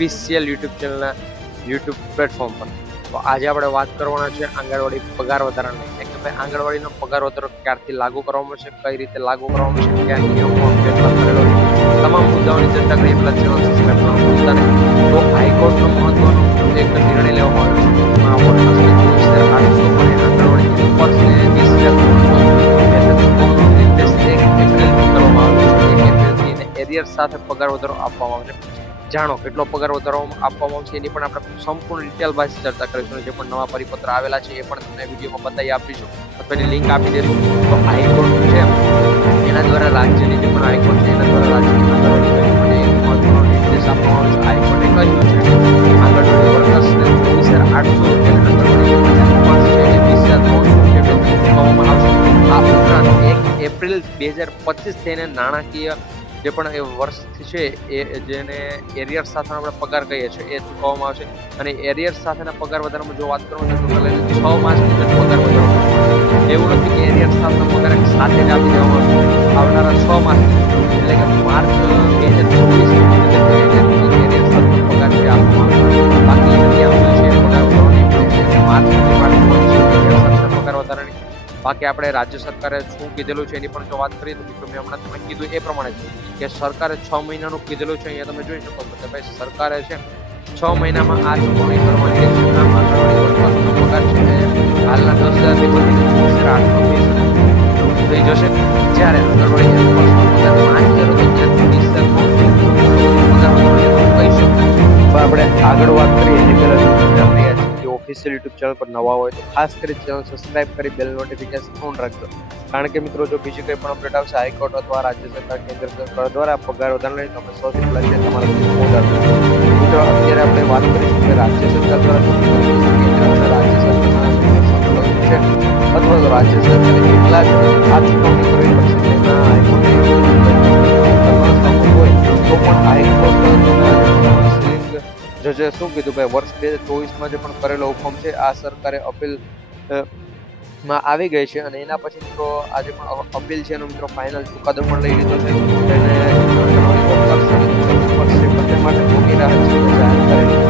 Official YouTube ચેનલના YouTube platform પર. તો આજે આપણે વાત કરવાના છે આંગણવાડી પગાર વધારાની. એટલે કે ભાઈ આંગણવાડીનો પગાર વધારો ક્યારથી લાગુ કરવામાં છે કઈ રીતે લાગુ કરવામાં છે ક્યાં નિયમો તમામ મુદ્દાઓની ચર્ચા કરી પહેલા ચેનલ સબસ્ક્રાઈબ કરવાનું ભૂલતા નહીં. તો હાઈકોર્ટનો મહત્વનો એક નિર્ણય લેવામાં એરિયર સાથે પગાર વધારો આપવામાં આવશે. જાણો કેટલો પગાર વધારો આપવામાં આવશે એની પણ આપણે સંપૂર્ણ ડિટેલ બાય ચર્ચા કરીશું જે પણ નવા પરિપત્ર આવેલા છે એ પણ તમને વિડીયોમાં બતાવી આપીશું. અથવા એની લિંક આપી દેશું. તો હાઈકોર્ટ છે એના દ્વારા રાજ્યની જે પણ હાઈકોર્ટ છે એના દ્વારા રાજ્યની મહત્વનો નિર્દેશ હજાર આઠસો રૂપિયા આંગણવાડી વર્ષ છે એને વીસ હજાર ત્રણસો રૂપિયા વેતન ચૂકવવામાં આવશે. આ ઉપરાંત એક એપ્રિલ બે હજાર પચીસ થઈને નાણાકીય જે પણ એ વર્ષ છે, એ જેને એરિયર સાથેનો આપણે પગાર કહીએ છીએ, એ ચૂકવવામાં આવશે. અને એરિયર સાથેના પગાર વધારામાં જો વાત કરું આવે તો છ માસની અંદર પગાર વધારો એવું નથી કે એરિયર સાથેનો પગાર સાથે જ આપી દેવામાં આવનારા છ માસ એટલે કે માર્ચ બે હજાર ચોવીસ બાકી આપણે રાજ્ય સરકારે શું કીધેલું છે એની પણ જો વાત કરીએ તો મિત્રો મેં હમણાં તમને કીધું એ પ્રમાણે છે કે સરકારે છ મહિનાનું કીધેલું છે, અહીંયા તમે જોઈ શકો છો કે ભાઈ સરકારે છે છ મહિનામાં આ ચૂકવણી કરવાની પગાર છે હાલના દસ હજારથી વધીને આઠસો વીસ થઈ જશે. જ્યારે વર્કર્સનો પગાર પાંચ હજાર આપણે આગળ વાત કરીએ એ પહેલાં ઓફિશિયલ યુટ્યુબ ચેનલ પર નવા હોય તો ખાસ કરી ચેનલ સબસ્ક્રાઇબ કરી બેલ નોટિફિકેશન ઓન રાખજો. કારણ કે મિત્રો, જો બીજી કંઈ પણ અપડેટ આવશે હાઈકોર્ટ અથવા રાજ્ય સરકાર કેન્દ્ર સરકાર દ્વારા પગાર વધારો લઈને તમે પહેલા છે તમારા મિત્રો, અત્યારે આપણે વાત કરીશું કે રાજ્ય સરકાર દ્વારા રાજ્ય સરકાર અથવા રાજ્ય સરકારે કેટલા જ જજે શું કીધું ભાઈ, વર્ષ બે હજાર ચોવીસમાં જે પણ કરેલો હુકમ છે, આ સરકારે અપીલમાં આવી ગઈ છે અને એના પછી મિત્રો આજે પણ અપીલ છે એનો મિત્રો ફાઇનલ ચુકાદો પણ લઈ લીધો છે. બંને માટે મોટી રાહત જાહેર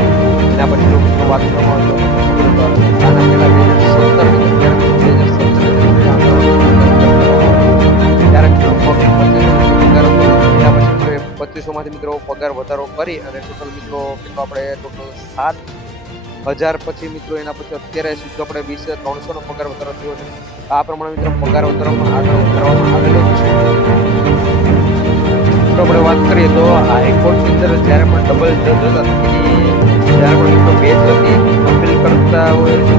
પછી મિત્રો પગાર વધારો કરી અને ટોટલ મિત્રો કેટલો આપણે ટોટલ સાત હજાર પછી મિત્રો એના પછી અત્યારે સીધો આપણે વીસ ત્રણસોનો પગાર વધારો થયો છે. આ પ્રમાણે મિત્રો પગાર વધારો પણ આગળ વધારવામાં આવેલો છે. આપણે વાત કરીએ તો હાઈકોર્ટની અંદર જ્યારે પણ ડબલ જજ હતા જ્યારે પણ મિત્રો બે હતી અપીલ કરતા હોય છે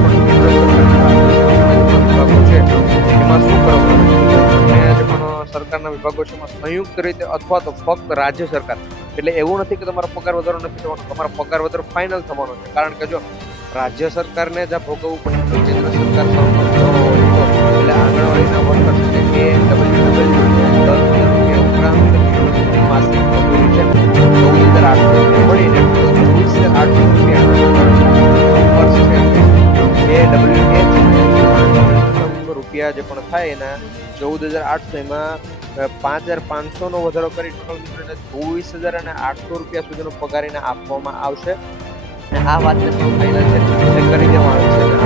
એમાં શું કરવું સરકારના વિભાગો છે સંયુક્ત રીતે અથવા તો ફક્ત રાજ્ય સરકાર. એટલે એવું નથી કે તમારો પગાર વધારો નથી થવાનો, તમારો પગાર વધારો ફાઇનલ થવાનો છે. કારણ કે જો રાજ્ય સરકારને જ ભોગવવું પડે કેન્દ્ર સરકાર રૂપિયા જે પણ થાય એના ચૌદ હજાર આઠસો એમાં પાંચ હજાર પાંચસો નો વધારો કરી ટોટલ મિત્રોને ચોવીસ હજાર અને આઠસો રૂપિયા સુધીનો પગાર એને આપવામાં આવશે. અને આ વાતને પણ ફાઇનલ છે કરી કરી દેવામાં